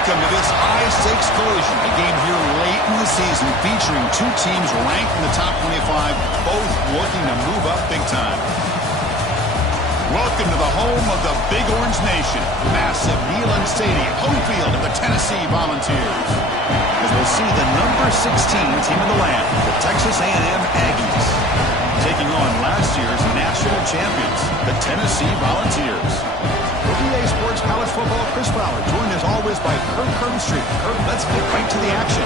Welcome to this high-stakes collision, a game here late in the season featuring two teams ranked in the top 25, both looking to move up big time. Welcome to the home of the Big Orange Nation, massive Neyland Stadium, home field of the Tennessee Volunteers. As we'll see the number 16 team in the land, the Texas A&M Aggies, taking on last year's national champions, the Tennessee Volunteers. For EA Sports College Football, Chris Fowler, joined as always by Kirk Herbstreit. Kirk, let's get right to the action.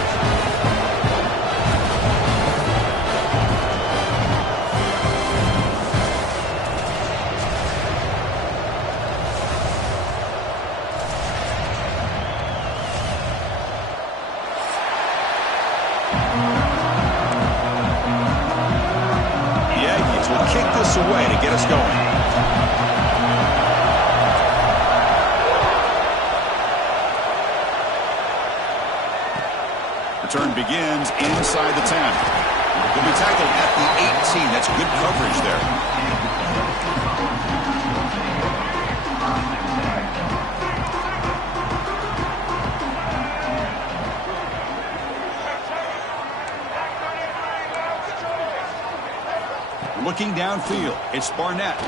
The Aggies will kick this away to get us going. Return begins inside the 10. Will be tackled at the 18. That's good coverage there. Looking downfield, it's Barnett.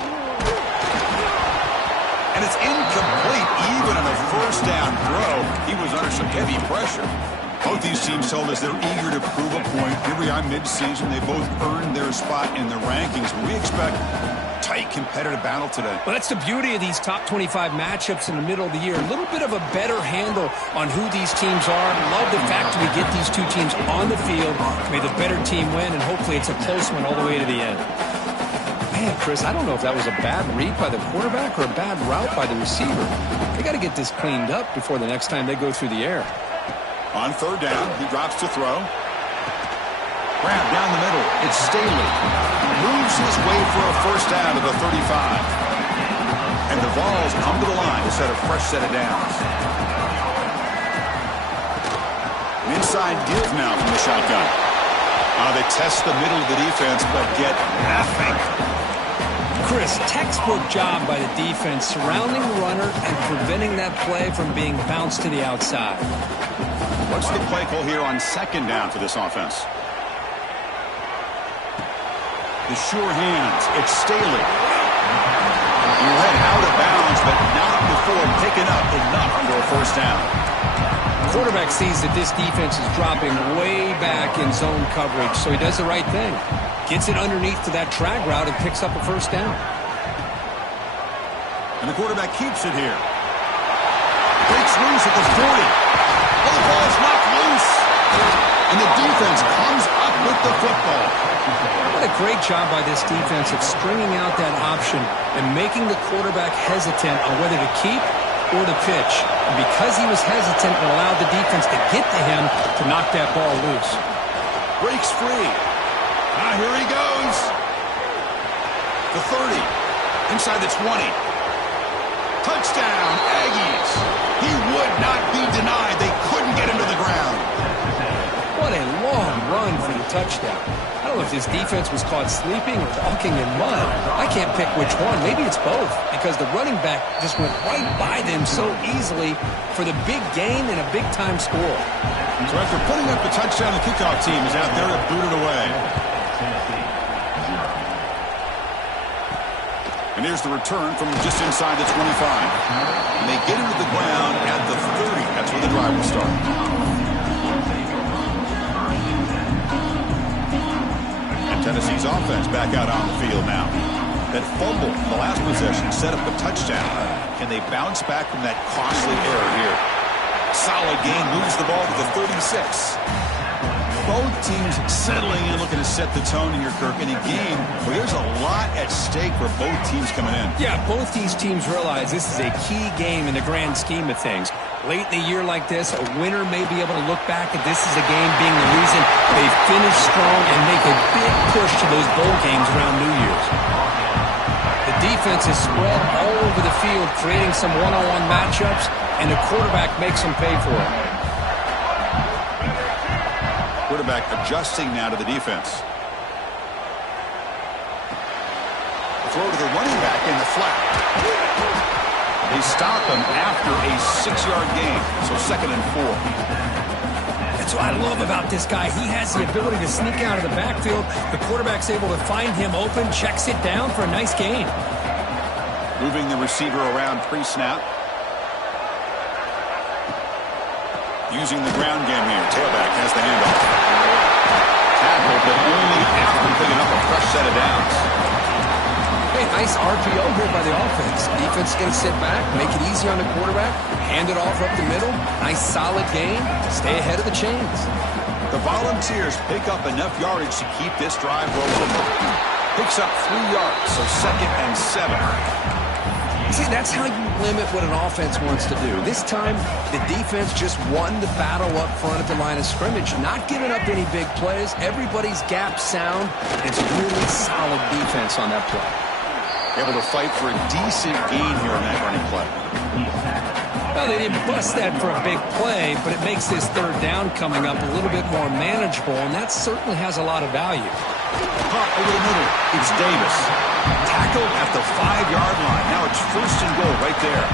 And it's incomplete even on a first down throw. He was under some heavy pressure. Both these teams told us they're eager to prove a point. Here we are mid-season. They both earned their spot in the rankings. We expect tight competitive battle today. Well, that's the beauty of these top 25 matchups in the middle of the year. A little bit of a better handle on who these teams are. Love the fact we get these two teams on the field. May the better team win, and hopefully it's a close one all the way to the end. Man, Chris, I don't know if that was a bad read by the quarterback or a bad route by the receiver. They got to get this cleaned up before the next time they go through the air. On third down, he drops to throw. Grab down the middle. It's Staley. Moves his way for a first down to the 35. And the Vols come to the line to set a fresh set of downs. An inside give now from the shotgun. They test the middle of the defense, but get nothing. Chris, textbook job by the defense surrounding the runner and preventing that play from being bounced to the outside. What's the play call here on second down for this offense? The sure hands. It's Staley. He went out of bounds, but not before picking up enough for a first down. The quarterback sees that this defense is dropping way back in zone coverage, so he does the right thing. Gets it underneath to that drag route and picks up a first down. And the quarterback keeps it here. Breaks loose at the 40. Well, the ball is knocked loose. And the defense comes up with the football. What a great job by this defense of stringing out that option and making the quarterback hesitant on whether to keep or to pitch. And because he was hesitant and allowed the defense to get to him to knock that ball loose. Breaks free. Here he goes. The 30. Inside the 20. Touchdown, Aggies. He would not be denied. They couldn't get him to the ground. What a long run for the touchdown. I don't know if this defense was caught sleeping or walking in mud. I can't pick which one. Maybe it's both, because the running back just went right by them so easily for the big gain and a big-time score. So after putting up the touchdown, the kickoff team is out there to boot it away. And here's the return from just inside the 25. And they get him to the ground at the 30. That's where the drive will start. And Tennessee's offense back out on the field now. That fumble in the last possession set up a touchdown. Can they bounce back from that costly error here? Solid gain, moves the ball to the 36. Both teams settling in, looking to set the tone here, Kirk, in a game where there's a lot at stake for both teams coming in. Yeah, both these teams realize this is a key game in the grand scheme of things. Late in a year like this, a winner may be able to look back at this as a game being the reason they finish strong and make a big push to those bowl games around New Year's. The defense is spread all over the field, creating some one-on-one matchups, and the quarterback makes them pay for it. Quarterback adjusting now to the defense. The throw to the running back in the flat. They stop him after a 6-yard gain, so 2nd and 4. That's what I love about this guy. He has the ability to sneak out of the backfield. The quarterback's able to find him open, checks it down for a nice gain. Moving the receiver around pre-snap. Using the ground game here. Tailback has the handoff. Tackle, but only after picking up a fresh set of downs. Hey, nice RPO here by the offense. Defense is going to sit back, make it easy on the quarterback, hand it off up the middle. Nice solid gain. Stay ahead of the chains. The Volunteers pick up enough yardage to keep this drive rolling. Picks up 3 yards, so 2nd and 7. See, that's how you limit what an offense wants to do. This time, the defense just won the battle up front at the line of scrimmage, not giving up any big plays. Everybody's gap sound. It's really solid defense on that play. Able to fight for a decent gain here on that running play. Well, they didn't bust that for a big play, but it makes this 3rd down coming up a little bit more manageable, and that certainly has a lot of value. Caught over the middle. It's Davis. Tackled at the 5-yard line. Now it's 1st and goal right there.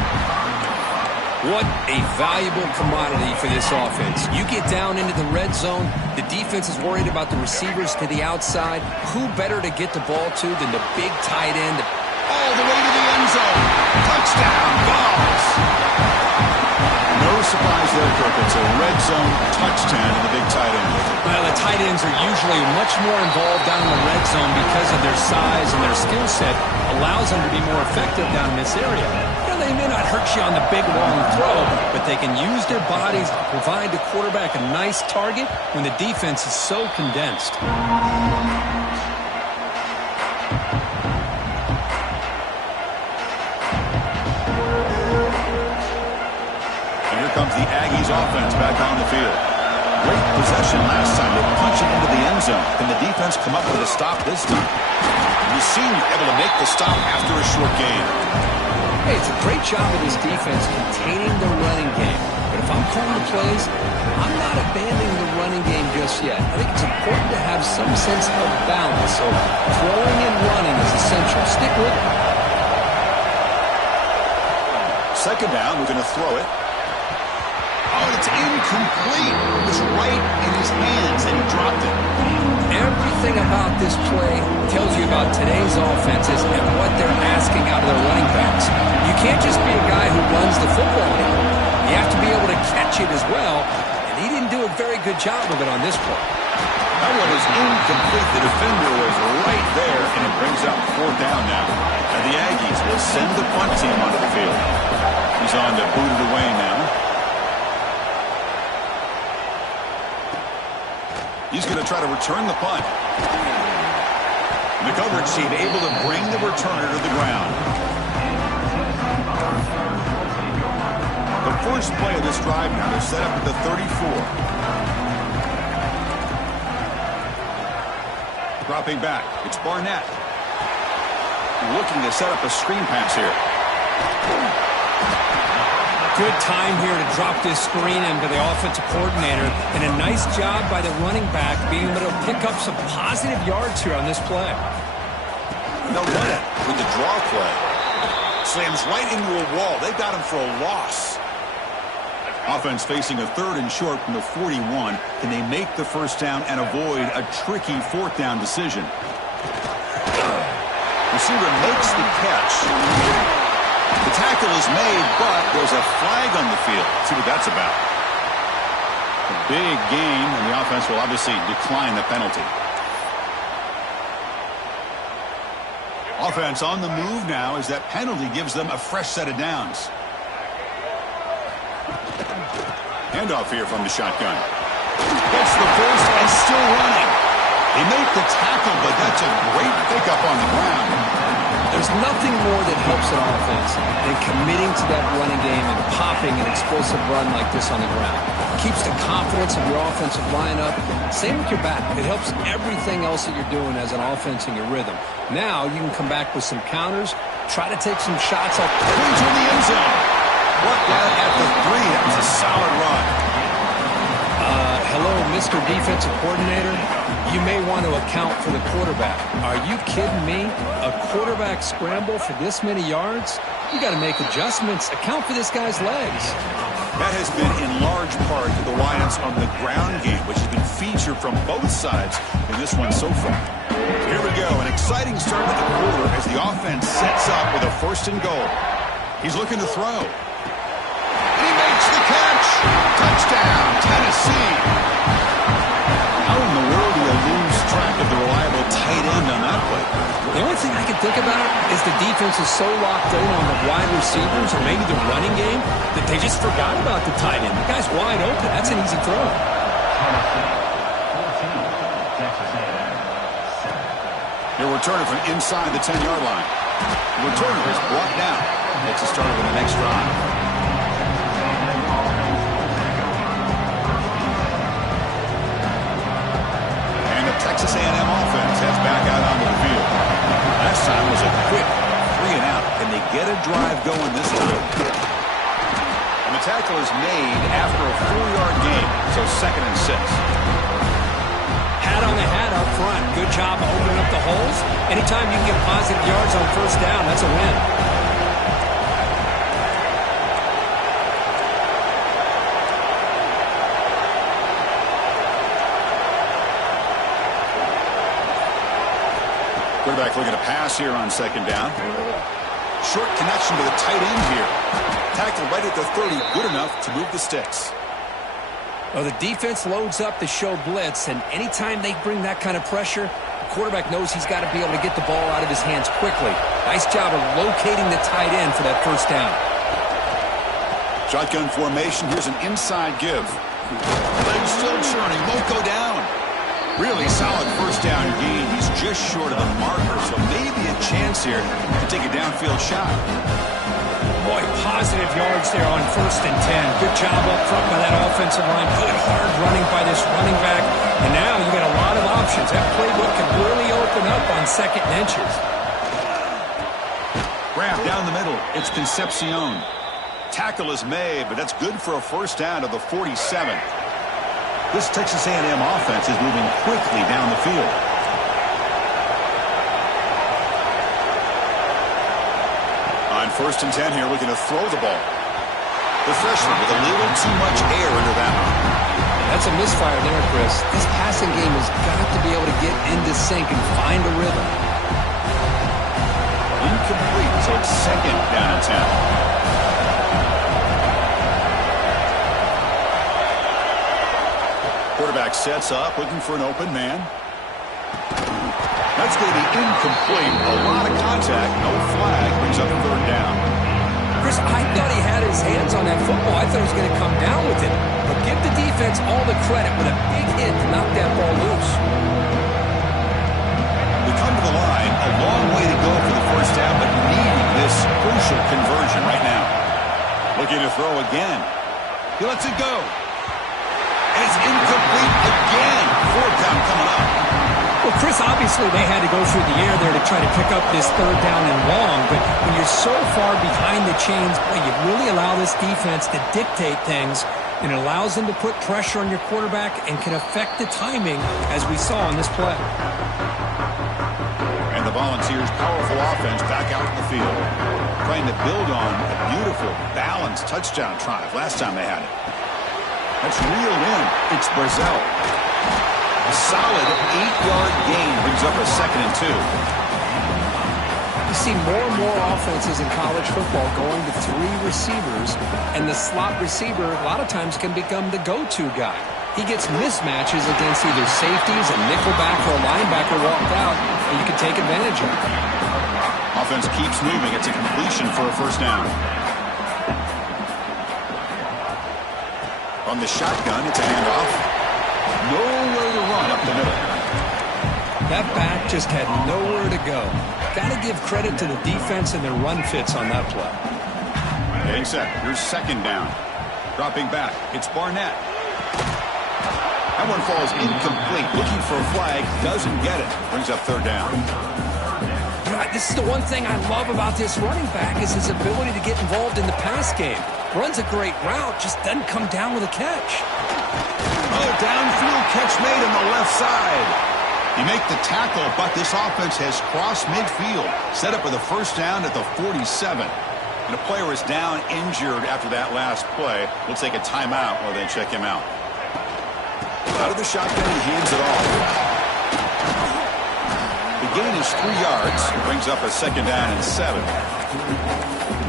What a valuable commodity for this offense. You get down into the red zone, the defense is worried about the receivers to the outside. Who better to get the ball to than the big tight end? All the way to the end zone. Touchdown, Vols. No surprise there, Kirk. It's a red zone touchdown to the big tight end. Well, the tight ends are usually much more involved down in the red zone because of their size and their skill set allows them to be more effective down in this area. Now, they may not hurt you on the big, long throw, but they can use their bodies to provide the quarterback a nice target when the defense is so condensed. Comes the Aggies offense back on the field. Great possession last time. They punch it into the end zone. Can the defense come up with a stop this time? The senior able to make the stop after a short gain. Hey, it's a great job of this defense containing the running game. But if I'm calling the plays, I'm not abandoning the running game just yet. I think it's important to have some sense of balance. So throwing and running is essential. Stick with it. 2nd down, we're going to throw it. Oh, it's incomplete. It was right in his hands, and he dropped it. Everything about this play tells you about today's offenses and what they're asking out of their running backs. You can't just be a guy who runs the football anymore. You have to be able to catch it as well, and he didn't do a very good job of it on this play. That one is incomplete. The defender was right there, and it brings up 4th down now. And the Aggies will send the punt team onto the field. He's on to boot it away now. He's going to try to return the punt. The coverage team able to bring the returner to the ground. The first play of this drive now is set up at the 34. Dropping back. It's Barnett. Looking to set up a screen pass here. Good time here to drop this screen into the offensive coordinator, and a nice job by the running back being able to pick up some positive yards here on this play. They'll run it with the draw play. Slams right into a wall. They've got him for a loss. Offense facing a 3rd and short from the 41. Can they make the 1st down and avoid a tricky 4th down decision? Receiver makes the catch. The tackle is made, but there's a flag on the field. Let's see what that's about. A big gain, and the offense will obviously decline the penalty. Offense on the move now as that penalty gives them a fresh set of downs. Handoff here from the shotgun. Gets the first and still running. They make the tackle, but that's a great pickup on the ground. There's nothing more that helps an offense than committing to that running game and popping an explosive run like this on the ground. It keeps the confidence of your offensive lineup. Same with your back. It helps everything else that you're doing as an offense in your rhythm. Now you can come back with some counters, try to take some shots off. Into the end zone. What that at the 3. That was a solid run. Hello, Miss Mr. Defensive Coordinator, you may want to account for the quarterback. Are you kidding me? A quarterback scramble for this many yards? You got to make adjustments. Account for this guy's legs. That has been in large part the reliance on the ground game, which has been featured from both sides in this one so far. Here we go, an exciting start to the quarter as the offense sets up with a 1st and goal. He's looking to throw. And he makes the catch. Touchdown, Tennessee. How in the world do you lose track of the reliable tight end on that play? The only thing I can think about is the defense is so locked in on the wide receivers or maybe the running game that they just forgot about the tight end. The guy's wide open. That's an easy throw. They're returning from inside the 10-yard line. The returner is brought down. Makes a start with the next drive. And the Texas A&M offense heads back out onto the field. Last time was a quick 3-and-out. Can they get a drive going this time? And the tackle is made after a 4-yard gain, so 2nd and 6. Hat on the hat up front. Good job of opening up the holes. Anytime you can get positive yards on 1st down, that's a win. Quarterback looking to pass here on 2nd down. Short connection to the tight end here. Tackle right at the 30, good enough to move the sticks. Well, the defense loads up to show blitz, and anytime they bring that kind of pressure, the quarterback knows he's got to be able to get the ball out of his hands quickly. Nice job of locating the tight end for that 1st down. Shotgun formation. Here's an inside give. Legs still churning. Won't go down. Really solid 1st down gain. He's just short of the marker, so maybe a chance here to take a downfield shot. Boy, positive yards there on 1st and 10. Good job up front by that offensive line. Good hard running by this running back. And now you got a lot of options. That playbook can really open up on 2nd and inches. Grab down the middle. It's Concepcion. Tackle is made, but that's good for a 1st down to the 47. This Texas A&M offense is moving quickly down the field. On 1st and 10 here, looking to throw the ball. The freshman with a little too much air under that one. That's a misfire there, Chris. This passing game has got to be able to get into sync and find a rhythm. Incomplete, so it's 2nd down and 10. Quarterback sets up, looking for an open man. That's going to be incomplete. A lot of contact, no flag, brings up 3rd down. Chris, I thought he had his hands on that football. I thought he was going to come down with it. But give the defense all the credit with a big hit to knock that ball loose. We come to the line, a long way to go for the 1st down, but needing this crucial conversion right now. Looking to throw again. He lets it go. And it's incomplete again. 4th down coming up. Well, Chris, obviously they had to go through the air there to try to pick up this 3rd down and long, but when you're so far behind the chains, boy, you really allow this defense to dictate things, and it allows them to put pressure on your quarterback and can affect the timing, as we saw on this play. And the Volunteers' powerful offense back out in the field, trying to build on a beautiful, balanced touchdown drive last time they had it. That's reeled in. It's Brazzell. A solid 8-yard gain brings up a 2nd and 2. You see more and more offenses in college football going to 3 receivers, and the slot receiver a lot of times can become the go-to guy. He gets mismatches against either safeties, a nickelback, or a linebacker walked out, and you can take advantage of it. Offense keeps moving. It's a completion for a 1st down. On the shotgun, it's a handoff. Nowhere to run up the middle. That back just had nowhere to go. Got to give credit to the defense and their run fits on that play. Getting set. Here's 2nd down. Dropping back. It's Barnett. That one falls incomplete. Looking for a flag. Doesn't get it. Brings up 3rd down. This is the one thing I love about this running back is his ability to get involved in the pass game. Runs a great route, just doesn't come down with a catch. A downfield catch made on the left side. You make the tackle, but this offense has crossed midfield. Set up with a first down at the 47. And a player is down injured after that last play. We'll take a timeout while they check him out. Out of the shotgun, he hands it off. The gain is 3 yards. It brings up a second down and 7.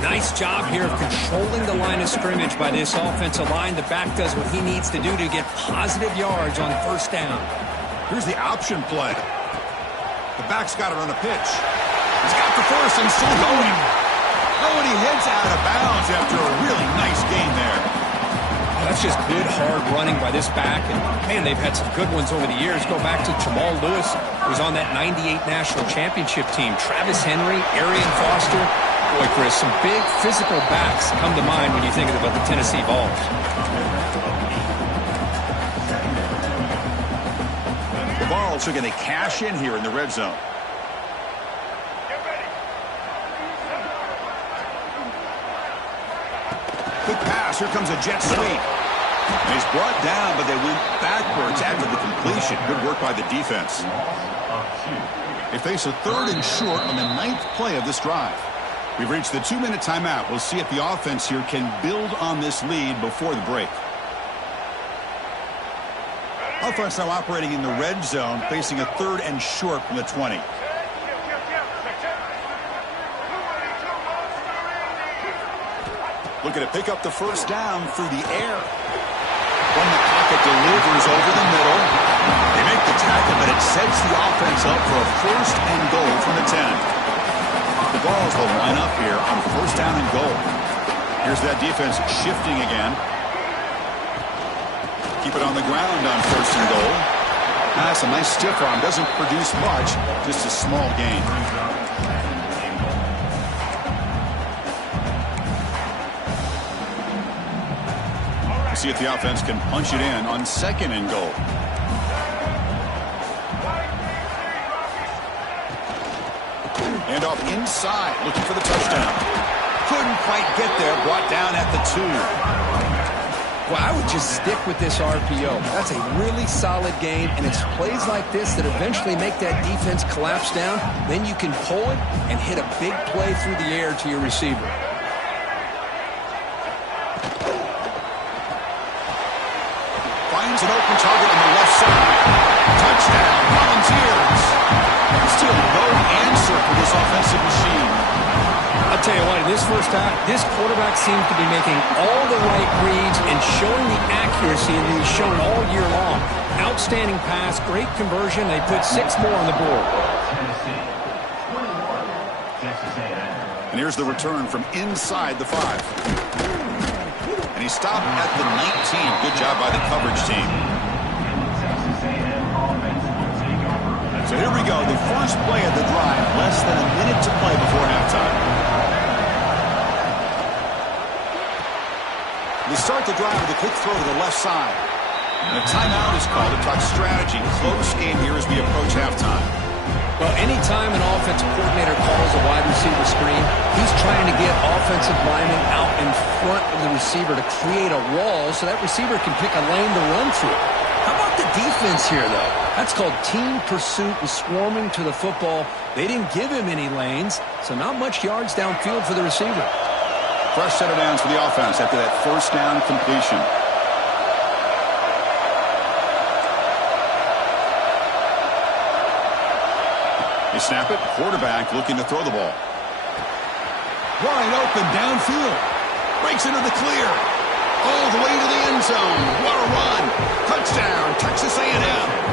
Nice job here of controlling the line of scrimmage by this offensive line. The back does what he needs to do to get positive yards on first down. Here's the option play. The back's got it on a pitch. He's got the first and still going. Oh, and he heads out of bounds after a really nice gain there. That's just good, hard running by this back. And, man, they've had some good ones over the years. Go back to Jamal Lewis, who was on that 98 National Championship team. Travis Henry, Arian Foster. Boy, Chris, some big physical backs come to mind when you think about the Tennessee Vols. The Vols are going to cash in here in the red zone. Quick pass. Here comes a jet sweep. And he's brought down, but they went backwards after the completion. Good work by the defense. They face a 3rd and short on the 9th play of this drive. We've reached the 2-minute timeout. We'll see if the offense here can build on this lead before the break. Offense now operating in the red zone, facing a 3rd and short from the 20. Looking to pick up the first down through the air. From the pocket, delivers over the middle. They make the tackle, but it sets the offense up for a first and goal from the 10. The Vols will line up here on first down and goal. Here's that defense shifting again. Keep it on the ground on first and goal. That's a nice stiff arm. Doesn't produce much, just a small gain. See if the offense can punch it in on second and goal. And off inside, looking for the touchdown. Couldn't quite get there, brought down at the 2. Well, I would just stick with this RPO. That's a really solid game, and it's plays like this that eventually make that defense collapse down. Then you can pull it and hit a big play through the air to your receiver. Finds an open target on the left side. Touchdown, Volunteers. Still no answer for this offensive machine. I'll tell you what, in this first half, this quarterback seems to be making all the right reads and showing the accuracy that he's shown all year long. Outstanding pass, great conversion. They put 6 more on the board. And here's the return from inside the 5. And he stopped at the 19. Good job by the coverage team. So here we go. The first play of the drive. Less than a minute to play before halftime. They start the drive with a quick throw to the left side. And a timeout is called to talk strategy. Close game here as we approach halftime. Well, anytime an offensive coordinator calls a wide receiver screen, he's trying to get offensive linemen out in front of the receiver to create a wall so that receiver can pick a lane to run through. How about the defense here, though? That's called team pursuit and swarming to the football. They didn't give him any lanes, so not much yards downfield for the receiver. Fresh set of downs for the offense after that first down completion. They snap it. Quarterback looking to throw the ball. Wide open downfield. Breaks into the clear. All the way to the end zone. What a run. Touchdown, Texas A&M.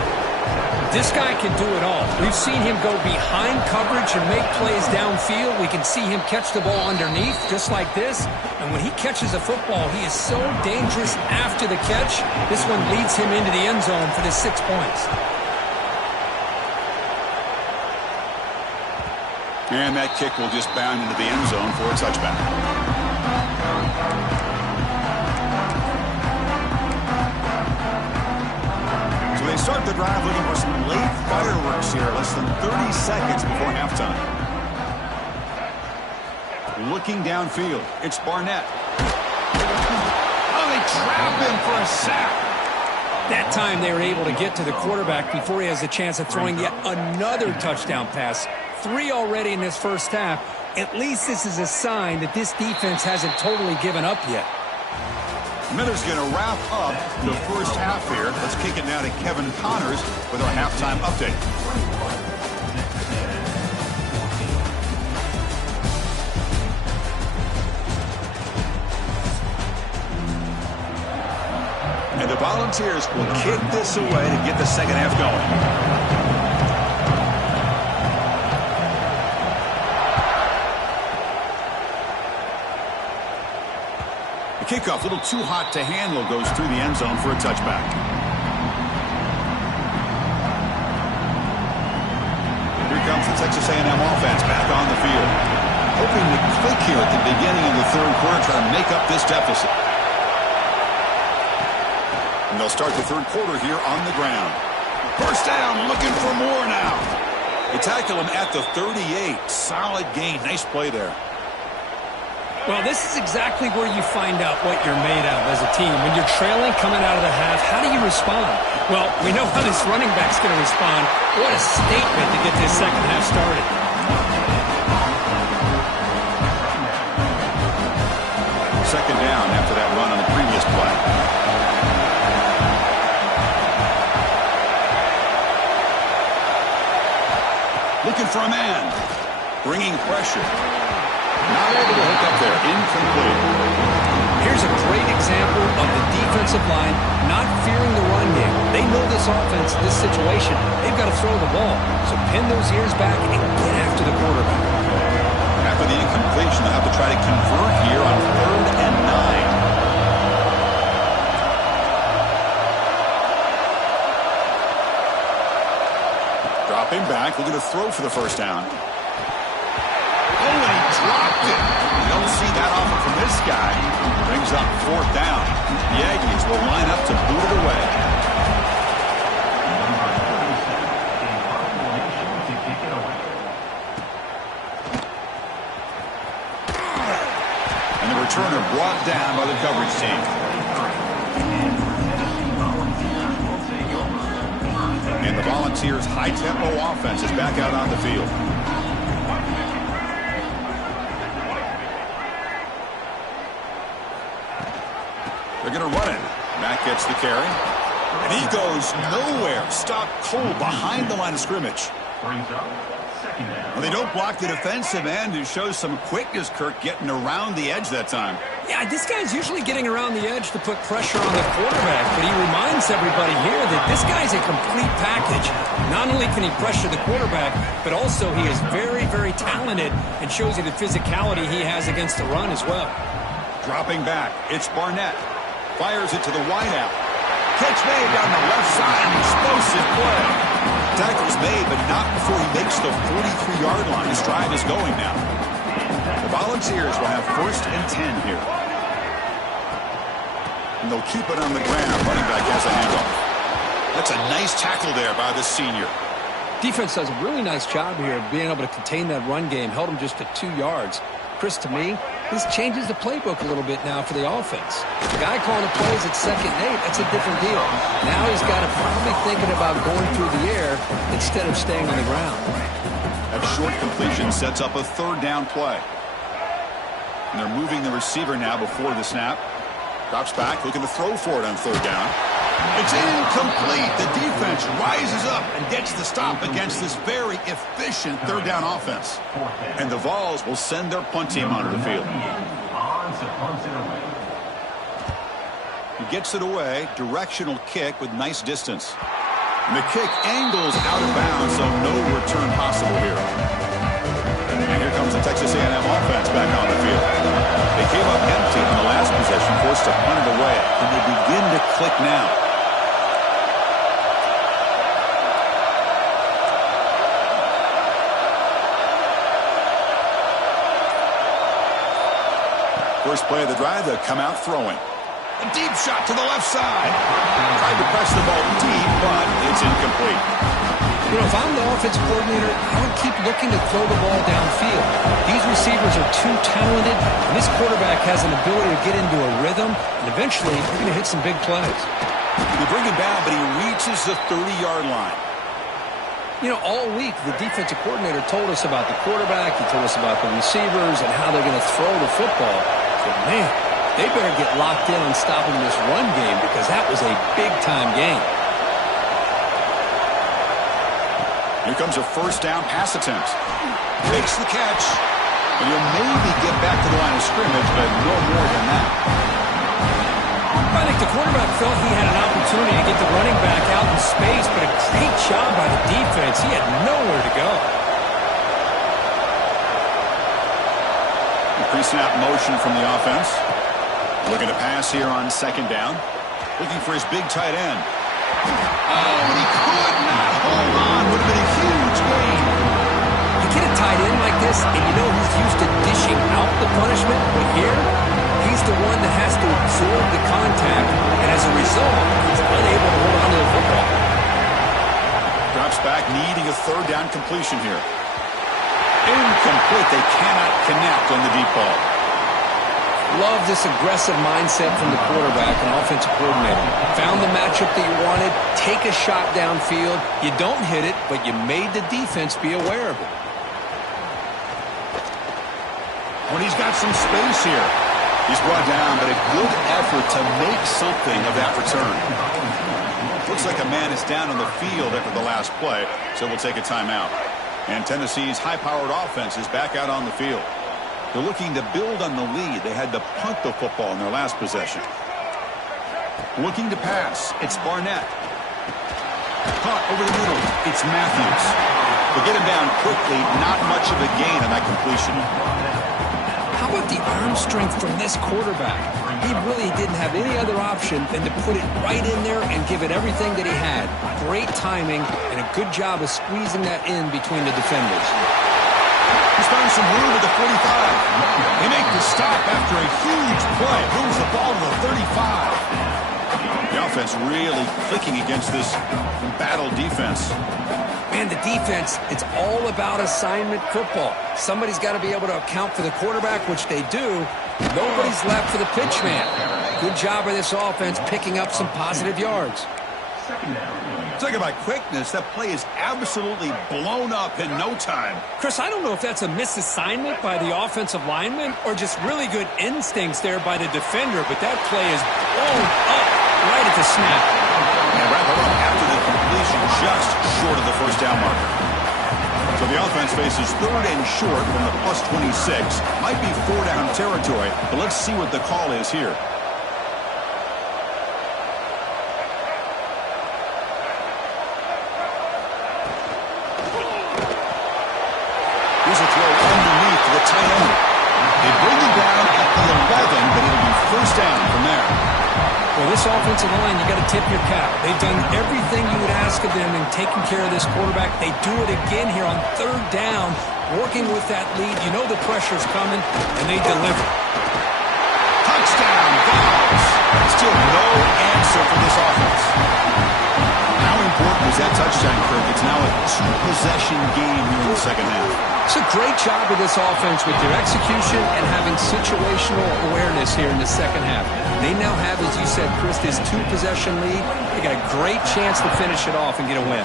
This guy can do it all. We've seen him go behind coverage and make plays downfield. We can see him catch the ball underneath, just like this. And when he catches a football, he is so dangerous after the catch. This one leads him into the end zone for the 6 points. And that kick will just bound into the end zone for a touchback. So they start the drive looking for some late fireworks here, less than 30 seconds before halftime. Looking downfield, it's Barnett. Oh, they trap him for a sack. That time they were able to get to the quarterback before he has a chance of throwing yet another touchdown pass. 3 already in this first half. At least this is a sign that this defense hasn't totally given up yet. Miller's going to wrap up the first half here. Let's kick it now to Kevin Connors with our halftime update. And the Volunteers will kick this away to get the second half going. The kickoff, a little too hot to handle, goes through the end zone for a touchback. Here comes the Texas A&M offense back on the field. Hoping to click here at the beginning of the third quarter, try to make up this deficit. And they'll start the third quarter here on the ground. First down, looking for more now. They tackle him at the 38. Solid gain. Nice play there. Well, this is exactly where you find out what you're made of as a team. When you're trailing coming out of the half, how do you respond? Well, we know how this running back's going to respond. What a statement to get this second half started. Second down after that run on the previous play. Looking for a man. Bringing pressure. Not able to hook up there. Incomplete. Here's a great example of the defensive line not fearing the run game. They know this offense, this situation. They've got to throw the ball. So pin those ears back and get after the quarterback. After the incompletion, they'll have to try to convert here on 3rd and 9. Dropping back, looking to throw for the first down. Oh, and he dropped it. You don't see that often from this guy. Brings up 4th down. The Aggies will line up to boot it away. And the returner brought down by the coverage team. And the Volunteers' high-tempo offense is back out on the field. They're going to run it. Matt gets the carry. And he goes nowhere. Stopped cold behind the line of scrimmage. Well, they don't block the defensive end, who shows some quickness, Kirk, getting around the edge that time. Yeah, this guy's usually getting around the edge to put pressure on the quarterback, but he reminds everybody here that this guy's a complete package. Not only can he pressure the quarterback, but also he is very, very talented and shows you the physicality he has against the run as well. Dropping back, it's Barnett. Fires it to the wideout. Catch made down the left side, an explosive play. Tackle's made, but not before he makes the 43-yard line. His drive is going now. The Volunteers will have 1st and 10 here. And they'll keep it on the ground. Running back has a handoff. That's a nice tackle there by the senior. Defense does a really nice job here of being able to contain that run game. Held him just to 2 yards. Chris, to me, this changes the playbook a little bit now for the offense. The guy calling the plays at 2nd and 8, that's a different deal. Now he's got to probably thinking about going through the air instead of staying on the ground. That short completion sets up a 3rd down play. And they're moving the receiver now before the snap. Drops back, looking to throw for it on 3rd down. It's incomplete. The defense rises up and gets the stop against this very efficient 3rd down offense. And the Vols will send their punt team onto the field. He gets it away. Directional kick with nice distance. And the kick angles out of bounds, so no return possible here. And here comes the Texas A&M offense back on the field. They came up empty in the last possession, forced to punt it away. And they begin to click now. First play of the drive, they'll come out throwing. A deep shot to the left side. Tried to press the ball deep, but it's incomplete. You know, if I'm the offensive coordinator, I would keep looking to throw the ball downfield. These receivers are too talented, and this quarterback has an ability to get into a rhythm, and eventually you're going to hit some big plays. They bring him down, but he reaches the 30-yard line. You know, all week, the defensive coordinator told us about the quarterback. He told us about the receivers and how they're going to throw the football. But, man, they better get locked in on stopping this run game because that was a big-time game. Here comes a first down pass attempt. Makes the catch. And he'll maybe get back to the line of scrimmage, but no more than that. I think the quarterback felt he had an opportunity to get the running back out in space, but a great job by the defense. He had nowhere to go. Pre-snap motion from the offense. Looking to pass here on second down. Looking for his big tight end. Oh, and he could not hold on. Would have been a huge gain. You get a tight end like this, and you know he's used to dishing out the punishment, but here, he's the one that has to absorb the contact, and as a result, he's unable to hold on to the football. Drops back, needing a third down completion here. Incomplete. They cannot connect on the deep ball. Love this aggressive mindset from the quarterback and offensive coordinator. Found the matchup that you wanted, take a shot downfield. You don't hit it, but you made the defense be aware of it. When he's got some space here. He's brought down, but a good effort to make something of that return. Looks like a man is down on the field after the last play, so we'll take a timeout. And Tennessee's high-powered offense is back out on the field. They're looking to build on the lead. They had to punt the football in their last possession. Looking to pass. It's Barnett. Caught over the middle. It's Matthews. They get him down quickly. Not much of a gain on that completion. How about the arm strength from this quarterback? He really didn't have any other option than to put it right in there and give it everything that he had. Great timing and a good job of squeezing that in between the defenders. He's found some room at the 45. They make the stop after a huge play. Moves the ball to the 35. The offense really clicking against this battle defense. Man, the defense, it's all about assignment football. Somebody's got to be able to account for the quarterback, which they do. Nobody's left for the pitch man. Good job by this offense picking up some positive yards. Talking about quickness, that play is absolutely blown up in no time. Chris, I don't know if that's a misassignment by the offensive lineman or just really good instincts there by the defender, but that play is blown up right at the snap. And wrap it up after the completion, just short of the first down marker. So the offense faces third and short from the plus 26. Might be four-down territory, but let's see what the call is here. Here's a throw underneath to the tight end. They bring him down at the 11, but it'll be first down from there. Well, this offensive line, you got to tip your cap. They've done everything you would ask of them in taking care of this quarterback. They do it again here on third down, working with that lead. You know the pressure's coming, and they deliver. Touchdown, Vols. Still no answer for this offense. How important was that touchdown, Kirk? It's now a two-possession game here in the second half. It's a great job of this offense with their execution and having situational awareness here in the second half. They now have, as you said, Chris, this two-possession lead. They got a great chance to finish it off and get a win.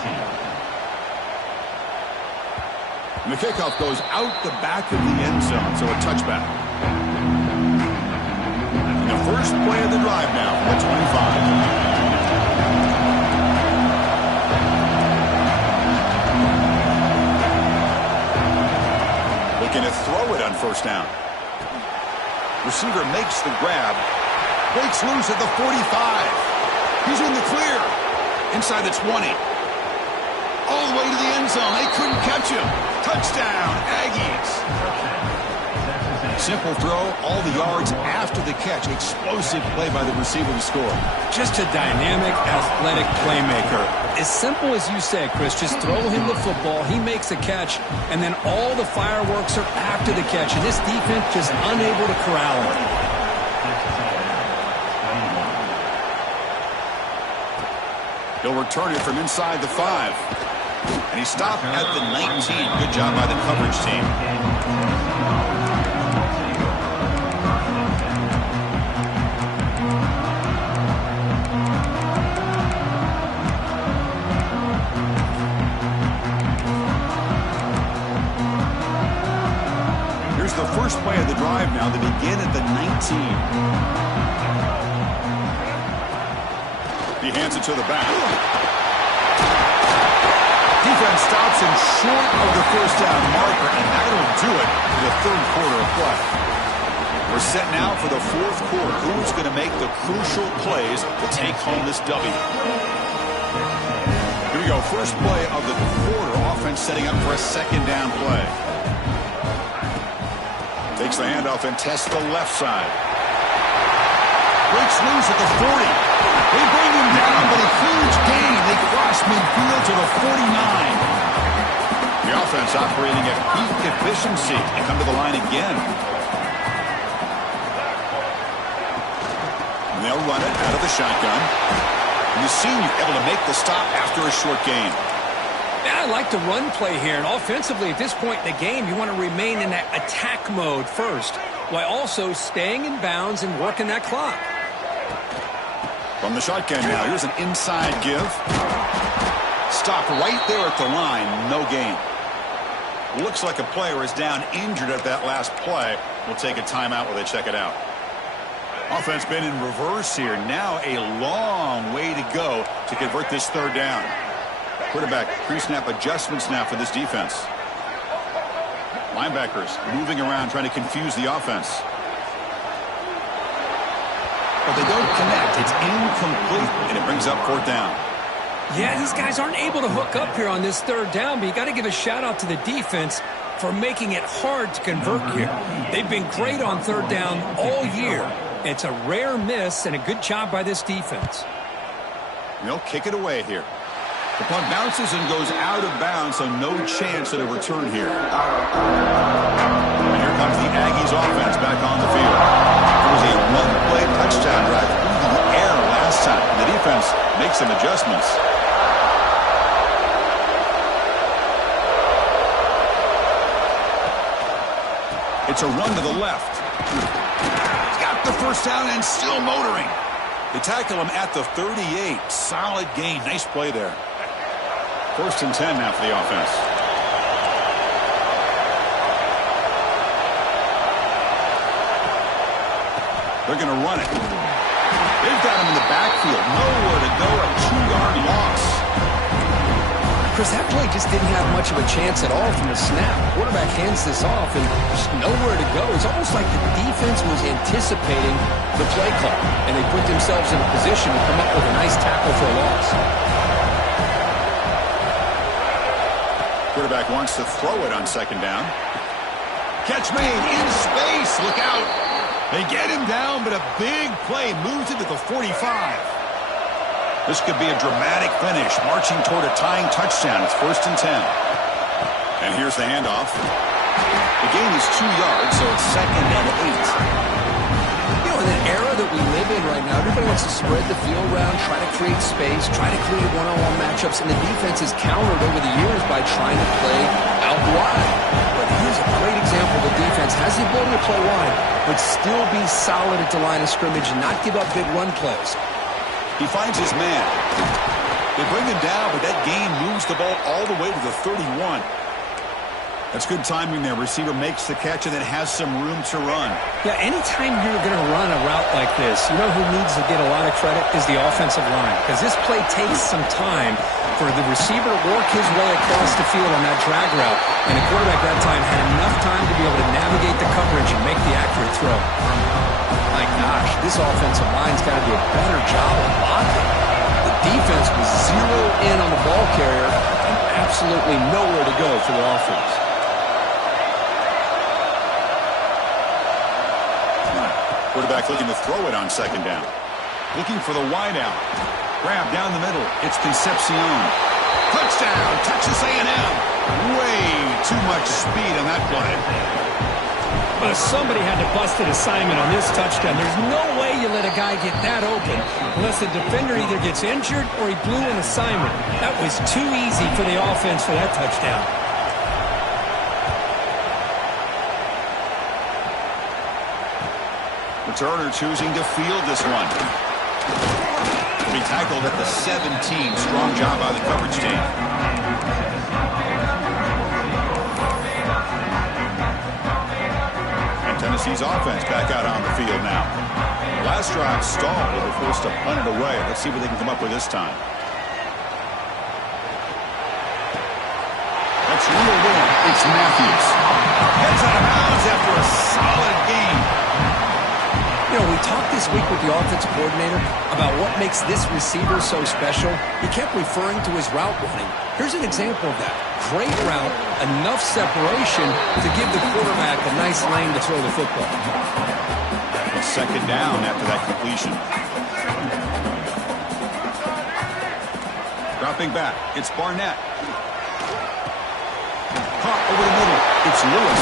And the kickoff goes out the back of the end zone, so a touchback. And the first play of the drive now from the 25. Looking to throw it on first down. Receiver makes the grab. Breaks loose at the 45. He's in the clear. Inside the 20. All the way to the end zone. They couldn't catch him. Touchdown, Aggies. Simple throw, all the yards after the catch. Explosive play by the receiver to score. Just a dynamic, athletic playmaker. As simple as you said, Chris, just throw him the football, he makes a catch, and then all the fireworks are after the catch, and this defense just unable to corral him. He'll return it from inside the 5. And he stopped at the 19. Good job by the coverage team. drive now. They begin at the 19. He hands it to the back. Defense stops him short of the first down marker, and that'll do it for the third quarter of play. We're set now for the fourth quarter. Who's going to make the crucial plays to take home this W? Here we go. First play of the quarter. Offense setting up for a second down play. Takes the handoff and tests the left side. Breaks loose at the 40. They bring him down, but a huge gain. They cross midfield to the 49. The offense operating at peak efficiency. They come to the line again. And they'll run it out of the shotgun. And the senior able to make the stop after a short gain. Yeah, I like the run play here. And offensively, at this point in the game, you want to remain in that attack mode first, while also staying in bounds and working that clock. From the shotgun now, here's an inside give. Stop right there at the line, no gain. Looks like a player is down injured at that last play. We'll take a timeout while they check it out. Offense been in reverse here. Now a long way to go to convert this third down. Quarterback pre-snap adjustments now for this defense. Linebackers moving around trying to confuse the offense. But they don't connect. It's incomplete, and it brings up fourth down. Yeah, these guys aren't able to hook up here on this third down, but you got to give a shout-out to the defense for making it hard to convert here. They've been great on third down all year. It's a rare miss and a good job by this defense. And they'll kick it away here. The punt bounces and goes out of bounds, so no chance at a return here. And here comes the Aggies offense back on the field. It was a one-play touchdown drive through the air last time. The defense makes some adjustments. It's a run to the left. He's got the first down and still motoring. They tackle him at the 38. Solid gain. Nice play there. First and 10 now for the offense. They're going to run it. They've got him in the backfield. Nowhere to go. A 2-yard loss. Chris, that play just didn't have much of a chance at all from the snap. The quarterback hands this off and just nowhere to go. It's almost like the defense was anticipating the play call, and they put themselves in a position to come up with a nice tackle for a loss. Quarterback wants to throw it on second down. Catch made in space. Look out. They get him down, but a big play moves it to the 45. This could be a dramatic finish, marching toward a tying touchdown. It's first and 10. And here's the handoff. The gain is 2 yards, so it's second and 8. You know, in an era that we live in right now, everybody wants to spread the field around, try to create space, try to create one-on-one matchups, and the defense has countered over the years by trying to play out wide. But here's a great example. The defense has the ability to play wide, but still be solid at the line of scrimmage and not give up big run plays. He finds his man. They bring him down, but that gain moves the ball all the way to the 31. That's good timing there. Receiver makes the catch and then has some room to run. Yeah, anytime you're going to run a route like this, you know who needs to get a lot of credit is the offensive line. Because this play takes some time for the receiver to work his way across the field on that drag route. And the quarterback that time had enough time to be able to navigate the coverage and make the accurate throw. My gosh, this offensive line's got to do a better job of blocking. The defense was zeroed in on the ball carrier and absolutely nowhere to go for the offense. Quarterback looking to throw it on second down. Looking for the wide out. Grab down the middle. It's Concepcion. Touchdown, Texas A&M. Way too much speed on that play. Well, somebody had to bust an assignment on this touchdown. There's no way you let a guy get that open unless the defender either gets injured or he blew an assignment. That was too easy for the offense for that touchdown. Returner choosing to field this one. Will be tackled at the 17. Strong job by the coverage team. Tennessee's offense back out on the field now. Last drive stalled. They were forced to punt it away. Let's see what they can come up with this time. That's real win. It's Matthews. Heads out of bounds after a solid game. You know, we talked this week with the offensive coordinator about what makes this receiver so special. He kept referring to his route running. Here's an example of that. Great route, enough separation to give the quarterback a nice lane to throw the football. Second down after that completion. Dropping back, it's Barnett. Caught over the middle, it's Lewis.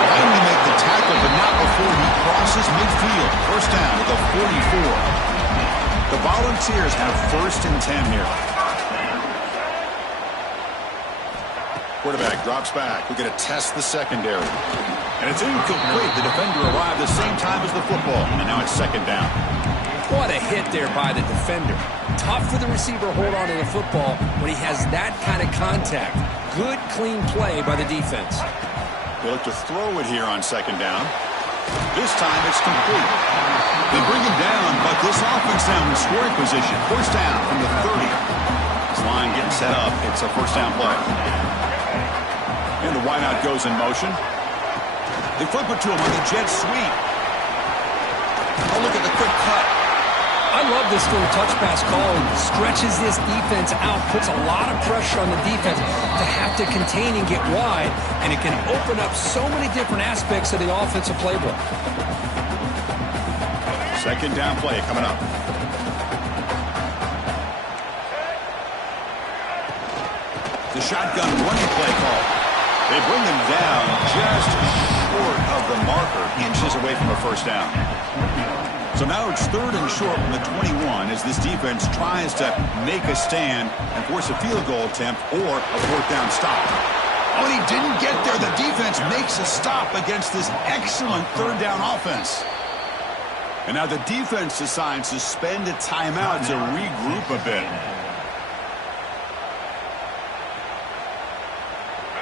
Finally make the tackle, but not before he crosses midfield. First down at the 44. The Volunteers have 1st and 10 here. Quarterback drops back. We're going to test the secondary. And it's incomplete. The defender arrived the same time as the football. And now it's 2nd down. What a hit there by the defender. Tough for the receiver to hold on to the football when he has that kind of contact. Good, clean play by the defense. They look to throw it here on 2nd down. This time it's complete. They bring him down, but this offense now in scoring position. First down from the 30. This line getting set up. It's a first down play. And the wideout goes in motion. They flip it to him on the jet sweep. Oh, look at the quick cut. I love this little touch pass call. It stretches this defense out, puts a lot of pressure on the defense to have to contain and get wide, and it can open up so many different aspects of the offensive playbook. 2nd down play coming up. The shotgun running play call. They bring them down just short of the marker, inches away from a first down. So now it's 3rd and short from the 21 as this defense tries to make a stand and force a field goal attempt or a 4th down stop. Oh, and he didn't get there. The defense makes a stop against this excellent 3rd down offense. And now the defense decides to spend a timeout to regroup a bit.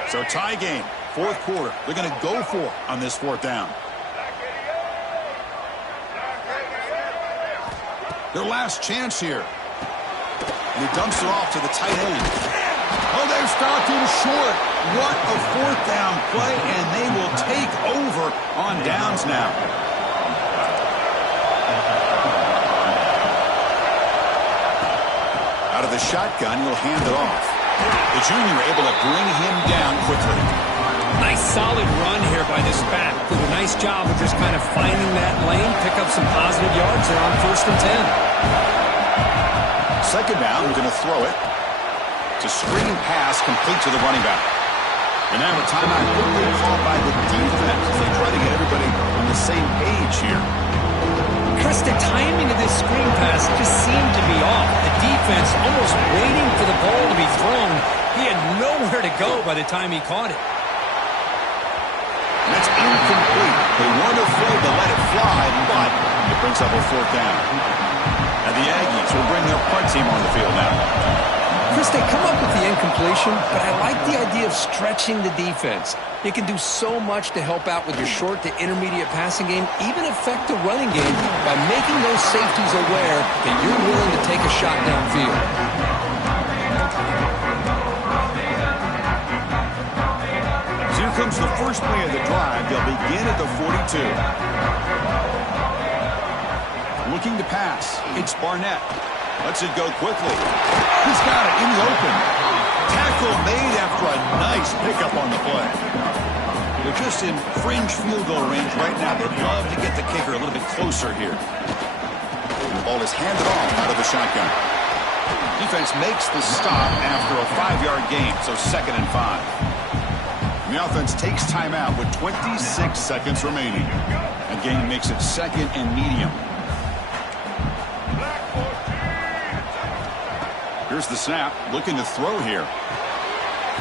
So tie game, 4th quarter. They're going to go for it on this 4th down. Their last chance here. And he dumps it off to the tight end. Oh, they've stopped him short. What a 4th down play, and they will take over on downs now. Out of the shotgun, he'll hand it off. The junior able to bring him down quickly. Nice solid run here by this back. Did a nice job of just kind of finding that lane, pick up some positive yards there on 1st and 10. 2nd down, we're going to throw it. It's a screen pass complete to the running back. And now a timeout quickly called by the defense as they try to get everybody on the same page here. Chris, the timing of this screen pass just seemed to be off. The defense almost waiting for the ball to be thrown. He had nowhere to go by the time he caught it. And that's incomplete. They weren't afraid to let it fly, but it brings up a 4th down. And the Aggies will bring their punt team on the field now. Chris, they come up with the incompletion, but I like the idea of stretching the defense. You can do so much to help out with your short to intermediate passing game, even affect the running game by making those safeties aware that you're willing to take a shot downfield. So here comes the first play of the drive. They'll begin at the 42. Looking to pass. It's Barnett. Lets it go quickly. He's got it in the open. Tackle made after a nice pickup on the play. They're just in fringe field goal range right now. They'd love to get the kicker a little bit closer here. And the ball is handed off out of the shotgun. Defense makes the stop after a 5-yard gain, so 2nd and 5. And the offense takes timeout with 26 seconds remaining. Again, makes it 2nd and medium. Here's the snap, looking to throw here.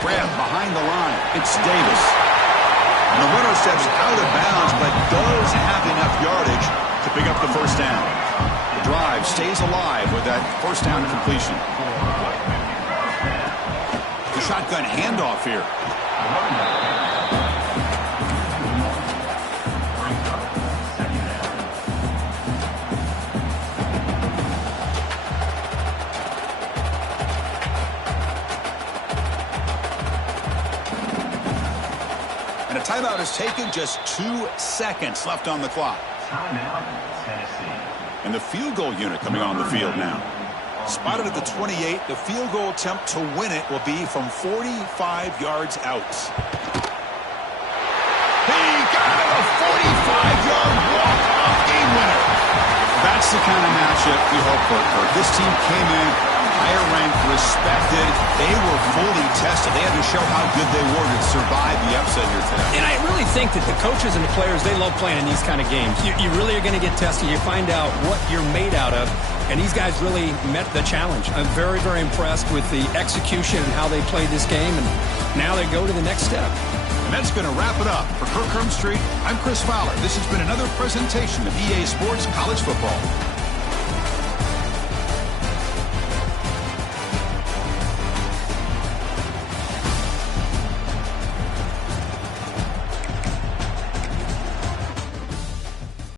Grab behind the line. It's Davis. And the runner steps out of bounds, but does have enough yardage to pick up the first down. The drive stays alive with that first down completion. The shotgun handoff here. Timeout is taken. Just 2 seconds left on the clock. Timeout, Tennessee. And the field goal unit coming on the field now. Spotted at the 28. The field goal attempt to win it will be from 45 yards out. He got it, a 45-yard walk-off game winner. That's the kind of matchup you hope for. This team came in higher ranked, respected. They were fully tested. They had to show how good they were to survive the upset here today. And I really think that the coaches and the players, they love playing in these kind of games. You really are going to get tested. You find out what you're made out of. And these guys really met the challenge. I'm very, very impressed with the execution and how they played this game. And now they go to the next step. And that's going to wrap it up. For Kirk Herbstreit, I'm Chris Fowler. This has been another presentation of EA Sports College Football.